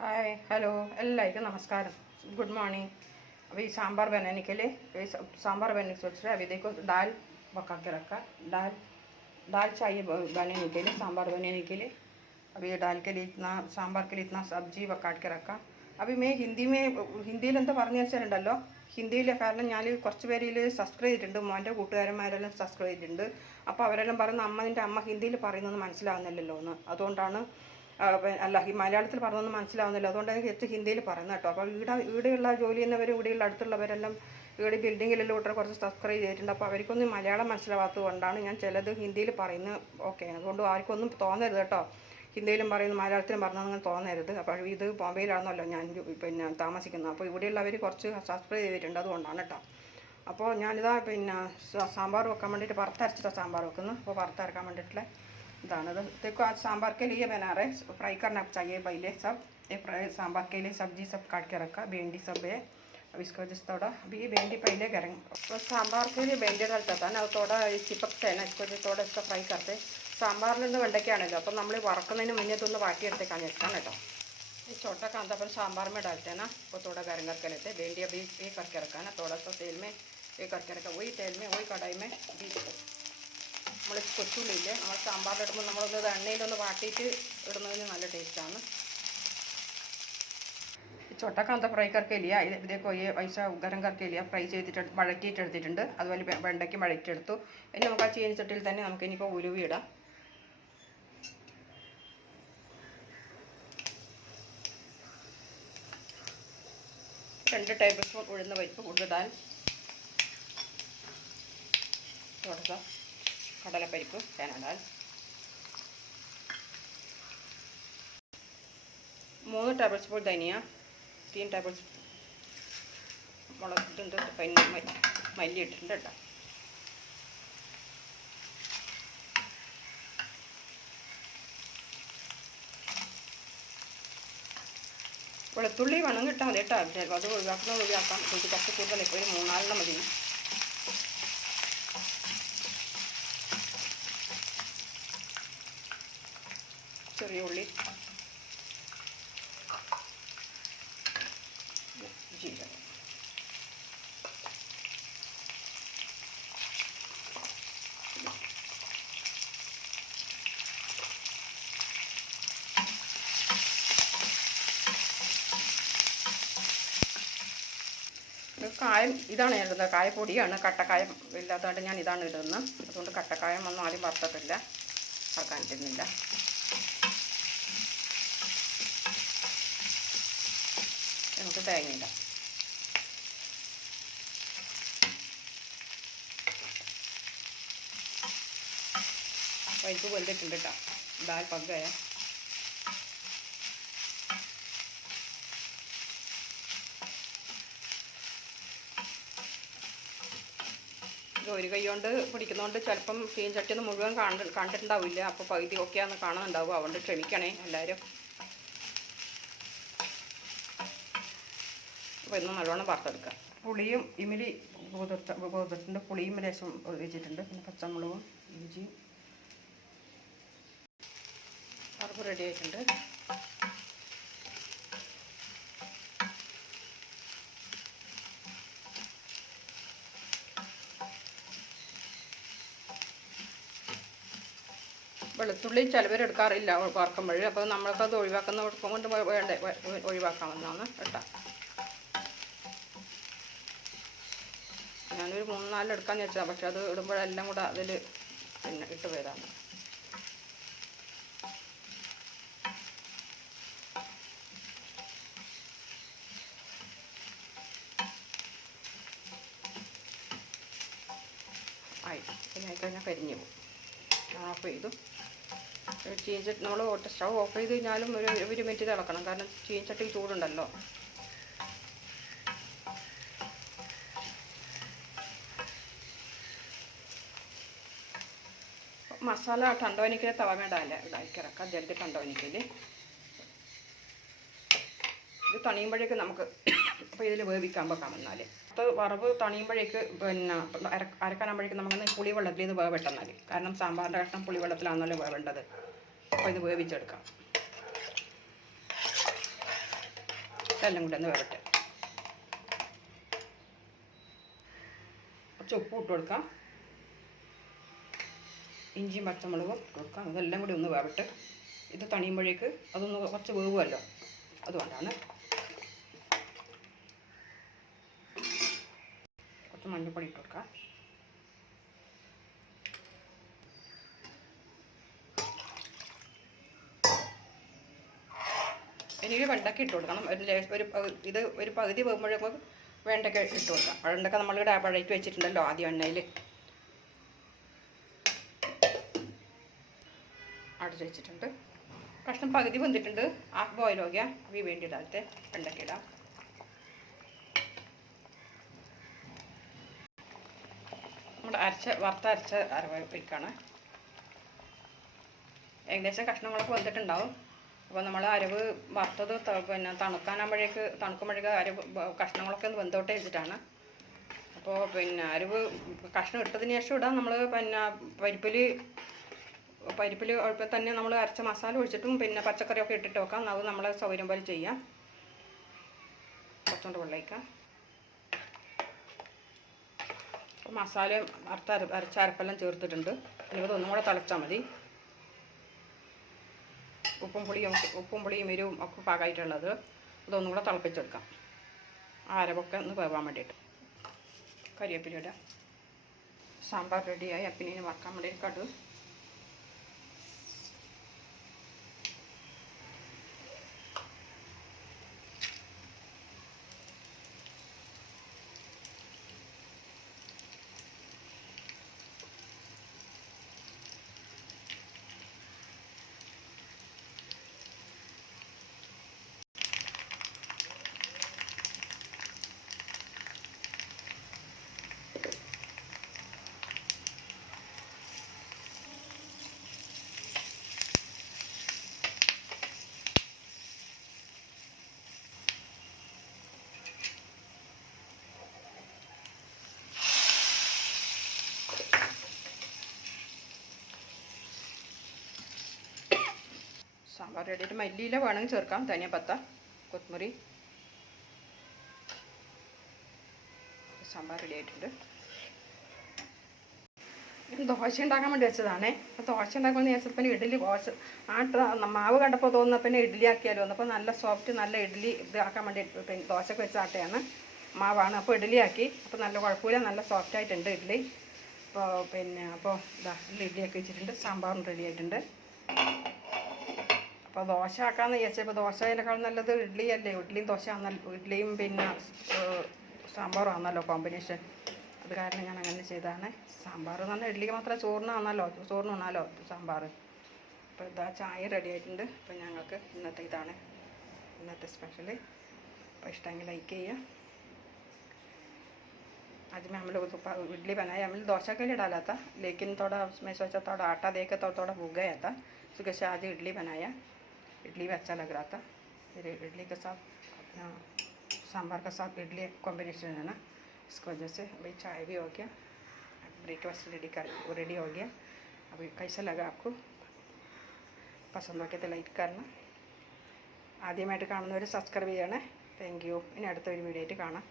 Hi hello എല്ലാവർക്കും नमस्कार good morning. अभी सांभर बनाने के लिए सांभर बनाने सोच रहे हैं। अभी देखो दाल पका के रखा। दाल दाल चाहिए बनाने के लिए, सांभर बनाने के लिए। अभी ये दाल के लिए इतना, सांभर के लिए इतना सब्जी काट के रखा। अभी मैं ഹിന്ദിയിൽ എന്താ പറഞ്ഞു വെച്ചിട്ടുണ്ടല്ലോ, ഹിന്ദിയിൽ കാരണം ഞാൻ കുറച്ച് പേരിൽ സബ്സ്ക്രൈബ് ചെയ്തിട്ടുണ്ട്, മോൻ്റെ കൂട്ടുകാരന്മാരെല്ലാം സബ്സ്ക്രൈബ് ചെയ്തിട്ടുണ്ട്. അപ്പോൾ അവരെല്ലാം പറയുന്ന നിൻ്റെ അമ്മ ഹിന്ദിയിൽ പറയുന്നൊന്നും മനസ്സിലാവുന്നില്ലല്ലോ എന്ന്. അതുകൊണ്ടാണ് അല്ല, ഈ മലയാളത്തിൽ പറഞ്ഞൊന്നും മനസ്സിലാവുന്നില്ല, അതുകൊണ്ട് ഏറ്റവും ഹിന്ദിയിൽ പറയുന്നത് കേട്ടോ. അപ്പോൾ ഇവിടെയുള്ള ജോലി ചെയ്യുന്നവരും ഇവിടെയുള്ള അടുത്തുള്ളവരെല്ലാം ഇവിടെ ബിൽഡിങ്ങിലെല്ലാം കൂട്ടർ കുറച്ച് സബ്സ്ക്രൈബ് ചെയ്തിട്ടുണ്ട്. അപ്പോൾ അവർക്കൊന്നും മലയാളം മനസ്സിലാവാത്തത് കൊണ്ടാണ് ഞാൻ ചിലത് ഹിന്ദിയിൽ പറയുന്നത്. ഓക്കെ, അതുകൊണ്ട് ആർക്കൊന്നും തോന്നരുത് കേട്ടോ, ഹിന്ദിയിലും പറയുന്നു മലയാളത്തിലും പറഞ്ഞൊന്നും തോന്നരുത്. അപ്പോൾ ഇത് ബോംബെയിലാണെന്നല്ലോ ഞാൻ താമസിക്കുന്നത്. അപ്പോൾ ഇവിടെയുള്ളവർ കുറച്ച് സബ്സ്ക്രൈബ് ചെയ്തിട്ടുണ്ട്, അതുകൊണ്ടാണ് കേട്ടോ. അപ്പോൾ ഞാനിതാ സാമ്പാർ വെക്കാൻ വേണ്ടിയിട്ട് വറുത്തരച്ചിട്ടാണ് സാമ്പാർ വെക്കുന്നത്. അപ്പോൾ വറുത്തരക്കാൻ വേണ്ടിയിട്ടുള്ള इधर देखो, आज सांभर के लिए बना रहे, फ्राई करना चाहिए पहले सब। ये सांभर के लिए सब्जी सब काट के रखा, भिंडी सब है। अब इसको जिस थोड़ा अभी भिंडी पहले करेंगे। तो सांभर के लिए भिंडी डालता था ना, थोड़ा चिपकता है ना, इसको जो थोड़ा इसका फ्राई करते। सांभറിൽ നിന്ന് വെണ്ടയ്ക്കാണല്ലോ, അപ്പോൾ നമ്മൾ വറക്കുന്നതിന് മുന്നേ ഒന്ന് വാട്ടിയെടുത്തേക്കാൻ വെച്ചാണ് കേട്ടോ. ये छोटा कांदा अपन सांभर में डालते हैं ना, वो थोड़ा गर्म करके लेते हैं। भिंडी अभी ये करके रखा है ना, थोड़ा सा तेल में ये करके रखा, वही तेल में वही कढ़ाई में बीच നമ്മൾ കൊച്ചുള്ളിയില്ലേ, നമ്മൾ സാമ്പാറിലിടുമ്പോൾ നമ്മളൊന്ന് എണ്ണയിലൊന്ന് വാട്ടിയിട്ട് ഇടുന്നതിന് നല്ല ടേസ്റ്റാണ്. छोटा कांदा फ्राई करके लिया, देखो ये ऐसा गरम करके लिया, ഫ്രൈ ചെയ്തിട്ട് വഴറ്റിയിട്ട് എടുത്തിട്ടുണ്ട്. അതുപോലെ വെണ്ടയ്ക്ക് വഴറ്റിയെടുത്തു. ഇനി നമുക്ക് ആ ചീനിച്ചട്ടിയിൽ തന്നെ നമുക്ക് ഇനിയിപ്പോൾ ഉലുവ ഇടാം. 2 ടേബിൾ സ്പൂൺ ഉഴുന്ന പരിപ്പ് കൂടുതൽ, थोड़ा सा കടലപ്പരിപ്പ് ചേന, 3 ടേബിൾ സ്പൂൺ ധനിയ, 3 ടേബിൾ സ്പൂൺ മുളകിട്ടുണ്ട്, പിന്നെ മല്ലി ഇട്ടിട്ടുണ്ട് കേട്ടോ. വെളുത്തുള്ളി വേണമെങ്കിൽ ഇട്ടാൽ മതി കേട്ടോ. ചിലപ്പോൾ അത് ഒഴിവാക്കാം. ഇത് കുറച്ച് കൂടുതൽ, ഇപ്പോൾ ഒരു 3-4 മതി. ചെറിയ ഉള്ളി, ജീരകം, കായം ഇതാണ് ഞാൻ ഇടുന്നത്. കായപ്പൊടിയാണ്, കട്ടക്കായം ഇല്ലാത്തതുകൊണ്ട് ഞാൻ ഇതാണ് ഇടുന്നത്. അതുകൊണ്ട് കട്ടക്കായം ഒന്നും ആദ്യം വറുത്തിട്ടില്ല, വറുക്കാനിട്ടിരുന്നില്ല. നമുക്ക് തേങ്ങയില്ല. പരിപ്പ് വെന്തിട്ടുണ്ട് കേട്ടോ. ദാൽ പകയ ഒരു കൈ കൊണ്ട് പിടിക്കുന്നതുകൊണ്ട് ചിലപ്പം ചീൻചട്ടിയൊന്നും മുഴുവൻ കണ്ടിട്ടുണ്ടാവില്ല. അപ്പോൾ പകുതി ഒക്കെയാന്ന് കാണുന്നുണ്ടാവും, അതുകൊണ്ട് ക്ഷമിക്കണേ എല്ലാവരും. അപ്പോൾ ഇന്ന് നല്ലോണം വറുത്തെടുക്കുക. പുളിയും ഇമിലി കുതിർത്തിട്ടുണ്ട്, പുളിയും ലേശം ഒഴിച്ചിട്ടുണ്ട്. പിന്നെ പച്ചമുളകും ഇഞ്ചിയും വറുപ്പ് റെഡി ആയിട്ടുണ്ട്. വെളുത്തുള്ളി ചിലവർ എടുക്കാറില്ല വറുക്കുമ്പോൾ, അപ്പോൾ നമ്മൾക്കത് ഒഴിവാക്കുന്ന കൊണ്ട് വേണ്ട ഒഴിവാക്കാമെന്നാണ് കേട്ടോ. ഞാനൊരു 3-4 എടുക്കാമെന്ന് വെച്ചതാണ്, പക്ഷെ അത് ഇടുമ്പോഴെല്ലാം കൂടെ അതിൽ പിന്നെ ഇട്ട് വരാം. ആയി, പിന്നെ ആയിക്കഴിഞ്ഞാൽ കരിഞ്ഞു പോകും. ഓഫ് ചെയ്തു. ചീൻചട്ടി നമ്മൾ സ്റ്റൗ ഓഫ് ചെയ്ത് കഴിഞ്ഞാലും ഒരു മിനിറ്റ് തിളക്കണം, കാരണം ചീൻചട്ടി ചൂടുണ്ടല്ലോ. മസാല ടണ്ടോനിക്കൽ തവ में ഇതാക്കി ഇറക്കാം. ജൽദി ടണ്ടോനിക്കൽ ഇത് തണിയുമ്പോഴേക്ക് നമുക്ക് അപ്പോൾ ഇതിൽ വേവിക്കാൻ വെക്കാം. എന്നാൽ വറവ് തണിയുമ്പോഴേക്ക് പിന്നെ അരക്കാനാകുമ്പോഴേക്കും നമുക്കൊന്ന് പുളിവെള്ളത്തിൽ ഇത് വേവട്ടെന്നാൽ, കാരണം സാമ്പാറിൻ്റെ കഷ്ണം പുളിവെള്ളത്തിലാണല്ലോ വേവേണ്ടത്. അപ്പോൾ ഇത് വേവിച്ചെടുക്കാം. ഇതെല്ലാം കൂടി ഒന്ന് വേവട്ടെ. കുറച്ച് ഉപ്പ് ഇട്ട് കൊടുക്കാം, ഇഞ്ചിയും പച്ചമുളകും ഇട്ട് കൊടുക്കാം. ഇതെല്ലാം കൂടി ഒന്ന് വേവട്ടെ. ഇത് തണിയുമ്പോഴേക്ക് അതൊന്ന് കുറച്ച് വേവുമല്ലോ, അതുകൊണ്ടാണ്. കുറച്ച് മഞ്ഞൾപ്പൊടി ഇട്ട് കൊടുക്കാം. ഇനി വെണ്ടയ്ക്ക ഇട്ട് കൊടുക്കണം. ഒരു പകുതി വേകുമ്പോഴേക്കും വെണ്ടയ്ക്ക ഇട്ട് കൊടുക്കാം. വെണ്ടയ്ക്ക നമ്മളിവിടെ പഴയിട്ട് വെച്ചിട്ടുണ്ടല്ലോ ആദ്യം എണ്ണയിൽ അടച്ച് വെച്ചിട്ടുണ്ട്. കഷ്ണം പകുതി വന്നിട്ടുണ്ട്. ഹാഫ് ബോയിൽ നോക്കിയാൽ അവ വേണ്ടി ഇടാത്തെ വെണ്ടയ്ക്ക ഇടാം. നമ്മുടെ വറുത്തരച്ച അരവയ്ക്കാണ്. ഏകദേശം കഷ്ണങ്ങളൊക്കെ വന്നിട്ടുണ്ടാവും. അപ്പോൾ നമ്മൾ അരവ് വറുത്തത് പിന്നെ തണുക്കുമ്പോഴേക്ക് അരവ് കഷ്ണങ്ങളൊക്കെ ഒന്ന് വെന്തോട്ടെ വെച്ചിട്ടാണ്. അപ്പോൾ പിന്നെ അരവ് കഷ്ണം ഇട്ടതിന് ശേഷം ഇടാം. നമ്മൾ പിന്നെ പരിപ്പിൽ തന്നെ നമ്മൾ അരച്ച മസാല ഒഴിച്ചിട്ടും പിന്നെ പച്ചക്കറിയൊക്കെ ഇട്ടിട്ട് വെക്കാം. അത് നമ്മളെ സൗകര്യം പോലെ ചെയ്യാം. കുറച്ചുകൊണ്ട് വെള്ളയിക്കാം. മസാല അരച്ച അരപ്പെല്ലാം ചേർത്തിട്ടുണ്ട്. ഇനി ഒന്നും കൂടെ തിളച്ചാൽ മതി. ഉപ്പും പുളിയും എരിവും ഒക്കെ പാകമായിട്ടുള്ളത് ഇതൊന്നും കൂടെ തിളപ്പിച്ചെടുക്കാം. ആ അരവൊക്കെ ഒന്ന് വേവാൻ വേണ്ടിയിട്ട്. കരിവേപ്പില ഇടാം. സാമ്പാർ റെഡിയായി. അപ്പിനെ വറക്കാൻ വേണ്ടി കടുക്, സാമ്പാർ റെഡിയായിട്ട് മല്ലിയില വേണമെങ്കിൽ ചേർക്കാം. ധനിയപ്പത്ത, കൊത്തമല്ലി. സാമ്പാർ റെഡി ആയിട്ടുണ്ട്. ദോശ ഉണ്ടാക്കാൻ വേണ്ടി വെച്ചതാണേ. അപ്പോൾ ദോശ ഉണ്ടാക്കുമ്പോൾ ഞാൻ ചിലപ്പോൾ ഇഡ്ഡലി മാവ് കണ്ടപ്പോൾ തോന്നുന്നപ്പോൾ ഇഡ്ഡലി ആക്കിയാലോ എന്നപ്പോൾ നല്ല സോഫ്റ്റ് നല്ല ഇഡ്ഡലി ഇതാക്കാൻ വേണ്ടി ദോശക്ക് വെച്ച ആട്ടയാണ് മാവാണ്. അപ്പോൾ ഇഡ്ഡലി ആക്കി. അപ്പോൾ നല്ല കുഴപ്പമില്ല, നല്ല സോഫ്റ്റ് ആയിട്ടുണ്ട് ഇഡ്ഡലി. അപ്പോൾ ഇതാ ഇഡ്ഡലിയൊക്കെ വെച്ചിട്ടുണ്ട്. സാമ്പാറും റെഡി ആയിട്ടുണ്ട്. അപ്പോൾ ദോശ ആക്കാമെന്ന് വിചാരിച്ചപ്പോൾ ദോശയേക്കാൾ നല്ലത് ഇഡ്ഡലിയല്ലേ. ഇഡ്ഡലിയും ദോശ ആണല്ലോ, ഇഡ്ഡലിയും പിന്നെ സാമ്പാറും ആണല്ലോ കോമ്പിനേഷൻ. അത് കാരണം ഞാൻ അങ്ങനെ ചെയ്തതാണ്. സാമ്പാർ എന്ന് പറഞ്ഞാൽ ഇഡ്ഡലിക്ക് മാത്രമേ ചോറിനാണല്ലോ സാമ്പാർ. അപ്പോൾ ഇതാ ചായ റെഡി ആയിട്ടുണ്ട്. അപ്പോൾ ഞങ്ങൾക്ക് ഇതാണ് ഇന്നത്തെ സ്പെഷ്യൽ. അപ്പോൾ ഇഷ്ടമെങ്കിൽ ലൈക്ക് ചെയ്യുക. आज में हम लोग तो इडली बनाया, हम डोसा के लिए डाला था, लेकिन थोड़ा उसमें सोचा थोड़ा आटा देकर तो थोड़ा भूग गया था, इस वजह से आज इडली बनाया. इडली भी अच्छा लग रहा था. फिर इडली के साथ अपना सांभर का साथ इडली कॉम्बिनेशन है ना, इसकी वजह से भाई चाय भी हो गया, ब्रेकफास्ट रेडी हो गया. अभी कैसा लगा आपको? പസന്ത് നോക്കിയത് ലൈക്ക് കാരണം. ആദ്യമായിട്ട് കാണുന്നവർ സബ്സ്ക്രൈബ് ചെയ്യണേ. Thank you. ഇനി അടുത്തൊരു വീഡിയോ ആയിട്ട് കാണാം.